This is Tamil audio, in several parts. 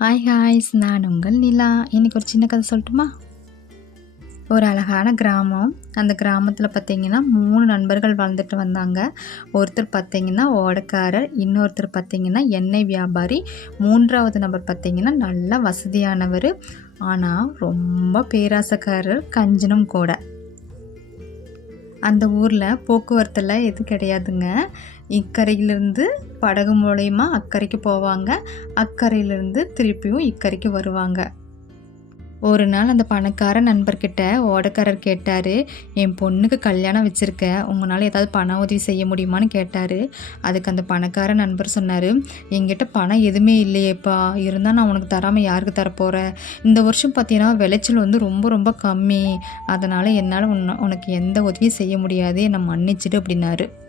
ஹாய் ஹாய்ஸ் நான் உங்கள் நிலா. இன்றைக்கி ஒரு சின்ன கதை சொல்லட்டுமா? ஒரு அழகான கிராமம். அந்த கிராமத்தில் பார்த்திங்கன்னா மூணு நண்பர்கள் வாழ்ந்துட்டு வந்தாங்க. ஒருத்தர் பார்த்திங்கன்னா ஓடக்காரர் இன்னொருத்தர் பார்த்திங்கன்னா எண்ணெய் வியாபாரி. மூன்றாவது நபர் பார்த்திங்கன்னா நல்ல வசதியானவர். ஆனால் ரொம்ப பேராசக்காரர் கஞ்சனும் கூட. அந்த ஊரில் போக்குவரத்தில் எது கிடையாதுங்க. இக்கரையிலிருந்து படகு மூலயமா அக்கறைக்கு போவாங்க. அக்கறையிலேருந்து திருப்பியும் இக்கரைக்கு வருவாங்க. ஒரு நாள் அந்த பணக்கார நண்பர்கிட்ட ஓடக்காரர் கேட்டார் என் பொண்ணுக்கு கல்யாணம் வச்சுருக்கேன் உங்களால் ஏதாவது பண உதவி செய்ய முடியுமான்னு கேட்டார். அதுக்கு அந்த பணக்கார நண்பர் சொன்னார் என்கிட்ட பணம் எதுவுமே இல்லையேப்பா இருந்தால் நான் உனக்கு தராமல் யாருக்கு தரப்போகிறேன் இந்த வருஷம் பார்த்தீங்கன்னா விளைச்சல் வந்து ரொம்ப ரொம்ப கம்மி. அதனால் என்னால் உன்னை உனக்கு எந்த உதவியும் செய்ய முடியாது. என்னை மன்னிச்சிடு அப்படின்னாரு.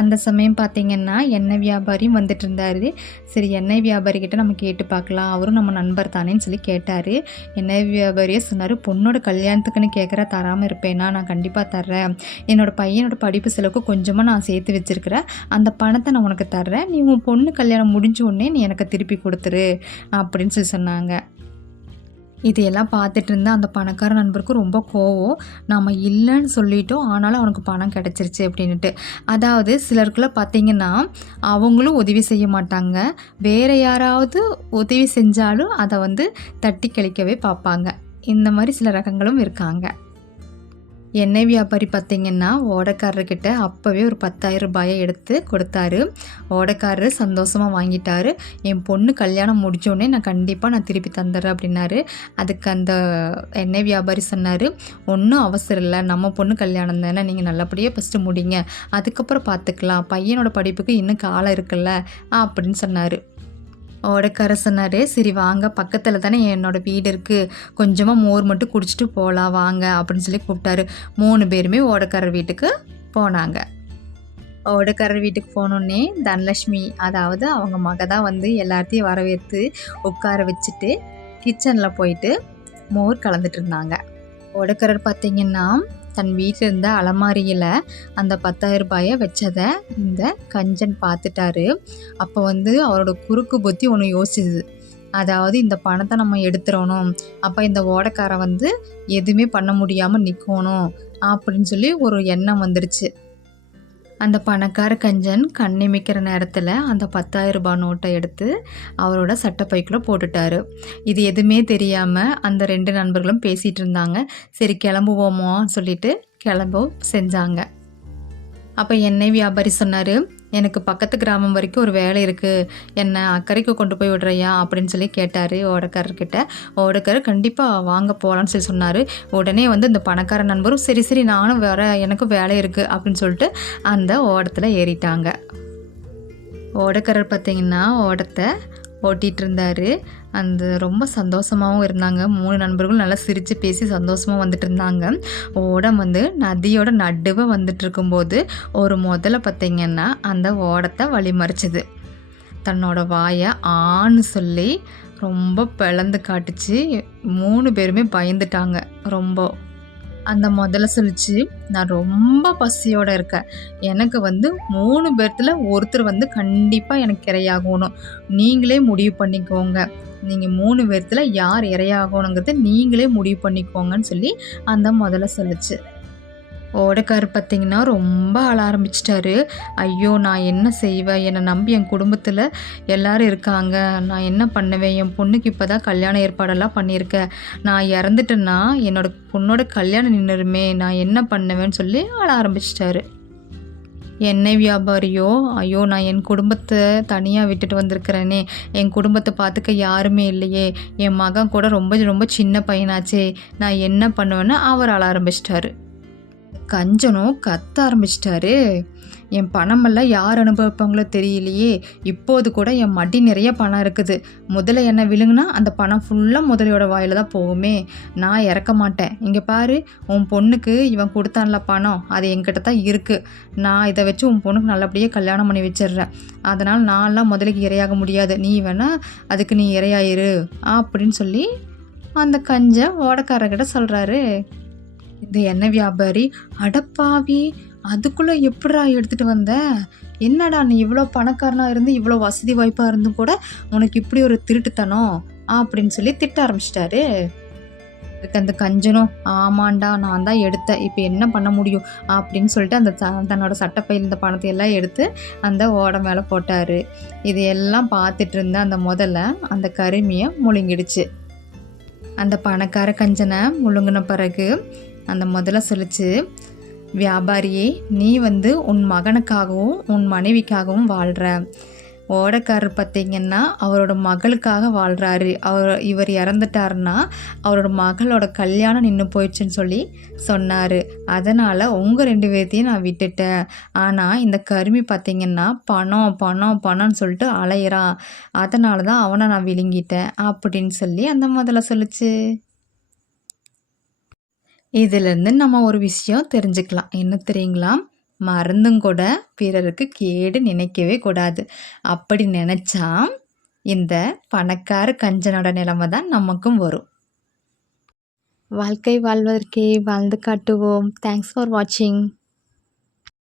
அந்த சமயம் பார்த்தீங்கன்னா எண்ணெய் வியாபாரியும் வந்துட்டு இருந்தார். சரி எண்ணெய் வியாபாரிக்கிட்ட நம்ம கேட்டு பார்க்கலாம் அவரும் நம்ம நண்பர் தானேன்னு சொல்லி கேட்டார். எண்ணெய் வியாபாரியே சொன்னார் பொண்ணோட கல்யாணத்துக்குன்னு கேட்குற தராமல் இருப்பேனா? நான் கண்டிப்பாக தர்றேன். என்னோடய பையனோட படிப்பு செலவுக்கு கொஞ்சமாக நான் சேர்த்து வச்சுருக்கிறேன். அந்த பணத்தை நான் உனக்கு தர்றேன். நீ உன் பொண்ணு கல்யாணம் முடிஞ்ச உடனே நீ எனக்கு திருப்பி கொடுத்துரு. அப்படின்னு சொல்லி சொன்னாங்க. இதையெல்லாம் பார்த்துட்டு இருந்த அந்த பணக்கார நண்பருக்கு ரொம்ப கோவம். நாம் இல்லைன்னு சொல்லிட்டோம் ஆனாலும் அவனுக்கு பணம் கிடச்சிருச்சு அப்படின்ட்டு அதாவது சிலருக்குள்ள பார்த்தீங்கன்னா அவங்களும் உதவி செய்ய மாட்டாங்க. வேறு யாராவது உதவி செஞ்சாலும் அதை வந்து தட்டி கழிக்கவே பார்ப்பாங்க. இந்த மாதிரி சில ரகங்களும் இருக்காங்க. எண்ணெய் வியாபாரி பார்த்தீங்கன்னா ஓடக்காரர்கிட்ட அப்போவே ஒரு பத்தாயிரம் ரூபாயை எடுத்து கொடுத்தாரு. ஓடக்காரர் சந்தோஷமாக வாங்கிட்டாரு. என் பொண்ணு கல்யாணம் முடிஞ்சோடனே நான் கண்டிப்பாக நான் திருப்பி தந்துடுறேன் அப்படின்னாரு. அதுக்கு அந்த எண்ணெய் வியாபாரி சொன்னார் ஒன்றும் அவசரம் இல்லை. நம்ம பொண்ணு கல்யாணம் தானே. நீங்கள் நல்லபடியாக ஃபஸ்ட்டு முடிங்க. அதுக்கப்புறம் பார்த்துக்கலாம் பையனோட படிப்புக்கு இன்னும் காலம் இருக்குல்ல? அப்படின்னு சொன்னார். ஓடக்கார சொன்னார். சரி வாங்க. பக்கத்தில் தானே என்னோடய வீடு இருக்குது கொஞ்சமாக மோர் மட்டும் குடிச்சிட்டு போகலாம் வாங்க அப்படின்னு சொல்லி கூப்பிட்டாரு. மூணு பேருமே ஓடக்காரர் வீட்டுக்கு போனாங்க. ஓடக்காரர் வீட்டுக்கு போனோடனே தனலட்சுமி அதாவது அவங்க மக தான் வந்து எல்லாத்தையும் வரவேற்று உட்கார வச்சுட்டு கிச்சனில் போயிட்டு மோர் கலந்துட்டு இருந்தாங்க. ஓடக்காரர் பார்த்தீங்கன்னா தன் வீட்டில் இருந்த அலமாரியில் அந்த பத்தாயிரம் ரூபாயை வச்சதை இந்த கஞ்சன் பார்த்துட்டாரு அப்போ வந்து அவரோட குறுக்கு புத்தி ஒன்று யோசிச்சுது. அதாவது இந்த பணத்தை நம்ம எடுத்துடணும் அப்போ இந்த ஓடக்காரன் வந்து எதுவுமே பண்ண முடியாமல் நிற்கணும் அப்படின்னு சொல்லி ஒரு எண்ணம் வந்துடுச்சு அந்த பணக்கார கஞ்சன் கண்ணிமிக்கிற நேரத்தில் அந்த பத்தாயிரம் ரூபாய் நோட்டை எடுத்து அவரோட சட்டப்பைக்குள்ளே போட்டுட்டாரு. இது எதுவுமே தெரியாமல் அந்த ரெண்டு நண்பர்களும் பேசிகிட்டு இருந்தாங்க. சரி கிளம்புவோமோன்னு சொல்லிட்டு கிளம்பவும் செஞ்சாங்க. அப்போ எண்ணெய் வியாபாரி சொன்னார் எனக்கு பக்கத்து கிராமம் வரைக்கும் ஒரு வேலை இருக்குது என்னை அக்கறைக்கு கொண்டு போய் விடுறியா? அப்படின்னு சொல்லி கேட்டார் ஓடக்காரர்கிட்ட ஓடக்காரர் கண்டிப்பாக வாங்க போகலான்னு சொல்லி சொன்னார். உடனே வந்து இந்த பணக்கார நண்பரும் சரி சரி நானும் வேற எனக்கும் வேலை இருக்குது அப்படின்னு சொல்லிட்டு அந்த ஓடத்தில் ஏறிட்டாங்க. ஓடக்காரர் பார்த்தீங்கன்னா ஓடத்தை ஓட்டிகிட்டு இருந்தார். அந்த ரொம்ப சந்தோஷமாகவும் இருந்தாங்க. மூணு நண்பர்களும் நல்லா சிரித்து பேசி சந்தோஷமாக வந்துட்டு இருந்தாங்க ஓடம் வந்து நதியோட நடுவை வந்துட்டு இருக்கும்போது ஒரு முதல்ல பார்த்திங்கன்னா அந்த ஓடத்தை வழிமறிச்சது. தன்னோட வாயை ஆன்னு சொல்லி ரொம்ப பிளந்து காட்டுச்சு. மூணு பேருமே பயந்துட்டாங்க. ரொம்ப அந்த முதல்ல சொல்லிச்சு நான் ரொம்ப பசியோடு இருக்கேன். எனக்கு வந்து மூணு பேர்த்தில் ஒருத்தர் வந்து கண்டிப்பாக எனக்கு இரையாகணும். நீங்களே முடிவு பண்ணிக்கோங்க. நீங்கள் மூணு பேர்த்தில் யார் இரையாகணுங்கிறத நீங்களே முடிவு பண்ணிக்கோங்கன்னு சொல்லி அந்த முதல்ல சொல்லிச்சு. ஓடக்கார் பார்த்தீங்கன்னா ரொம்ப அழ ஆரம்பிச்சிட்டாரு. ஐயோ நான் என்ன செய்வேன் என்னை நம்பி என் குடும்பத்தில் எல்லோரும் இருக்காங்க. நான் என்ன பண்ணுவேன்? என் பொண்ணுக்கு இப்போ தான் கல்யாண ஏற்பாடெல்லாம் பண்ணியிருக்கேன். நான் இறந்துட்டேன்னா என்னோட பொண்ணோட கல்யாணம் நின்றுருமே நான் என்ன பண்ணுவேன்னு சொல்லி அழ ஆரம்பிச்சிட்டாரு. எண்ணெய் வியாபாரியோ ஐயோ நான் என் குடும்பத்தை தனியாக விட்டுட்டு வந்திருக்கிறேனே. என் குடும்பத்தை பார்த்துக்க யாருமே இல்லையே. என் மகன் கூட ரொம்ப ரொம்ப சின்ன பையனாச்சே. நான் என்ன பண்ணுவேன்னு அவர் அழ ஆரம்பிச்சிட்டாரு. கஞ்சனும் கத்த ஆரம்பிச்சிட்டாரு. என் பணமெல்லாம் யார் அனுபவிப்பாங்களோ தெரியலையே. இப்போது கூட என் மடி நிறைய பணம் இருக்குது. முதல்ல என்ன விழுங்குனா அந்த பணம் ஃபுல்லாக முதலையோட வாயில் தான் போகுமே. நான் இறக்க மாட்டேன். இங்கே பாரு உன் பொண்ணுக்கு இவன் கொடுத்தான்ல பணம். அது என்கிட்ட தான் இருக்குது நான் இதை வச்சு உன் பொண்ணுக்கு நல்லபடியாக கல்யாணம் பண்ணி வச்சிடுறேன். அதனால் நான்லாம் முதலுக்கு இரையாக முடியாது. நீ வேணால் அதுக்கு நீ இரையாயிரு. அப்படின்னு சொல்லி அந்த கஞ்சை ஓடக்காரர்கிட்ட சொல்கிறாரு இந்த எண்ணெய் வியாபாரி அடப்பாவி அதுக்குள்ளே எப்படா எடுத்துகிட்டு வந்த? என்னடா நீ இவ்வளோ பணக்காரனாக இருந்து இவ்வளோ வசதி வாய்ப்பாக இருந்தும் கூட உனக்கு இப்படி ஒரு திருட்டுத்தனம்? அப்படின்னு சொல்லி திட்ட ஆரம்பிச்சிட்டாரு. அதுக்கு அந்த கஞ்சனும் ஆமாண்டா நான் தான் எடுத்தேன். இப்போ என்ன பண்ண முடியும்? அப்படின்னு சொல்லிட்டு அந்த த- தன்னோட சட்டப்பையில் இந்த பணத்தை எல்லாம் எடுத்து அந்த ஓடை மேலே போட்டார். இது எல்லாம் பார்த்துட்டு இருந்த அந்த முதல்ல அந்த கருமியை முழுங்கிடுச்சு. அந்த பணக்கார கஞ்சனை முழுங்கின பிறகு அந்த முதல்ல சொல்லிச்சு வியாபாரியே நீ வந்து உன் மகனுக்காகவும் உன் மனைவிக்காகவும் வாழ்கிற ஓடக்காரர் பார்த்தீங்கன்னா அவரோட மகளுக்காக வாழ்கிறாரு அவர் இவர் இறந்துட்டாருன்னா அவரோட மகளோட கல்யாணம் நின்று போயிடுச்சுன்னு சொல்லி சொன்னார். அதனால் உங்கள் ரெண்டு பேர்த்தையும் நான் விட்டுட்டேன். ஆனால் இந்த கருமி பார்த்தீங்கன்னா பணம் பணம் பணம்னு சொல்லிட்டு அலையிறான். அதனால தான் அவனை நான் விழுங்கிட்டேன் அப்படின்னு சொல்லி அந்த முதல்ல சொல்லுச்சு. இதிலிருந்து நம்ம ஒரு விஷயம் தெரிஞ்சுக்கலாம். என்ன தெரியுங்களா? மருந்தும் கூட பிறருக்கு கேடு நினைக்கவே கூடாது. அப்படி நினச்சா இந்த பணக்கார கஞ்சனோட நிலைமை தான் நமக்கும் வரும். வாழ்க்கை வாழ்வதற்கே வாழ்ந்து காட்டுவோம். தேங்க்ஸ் ஃபார் வாட்சிங்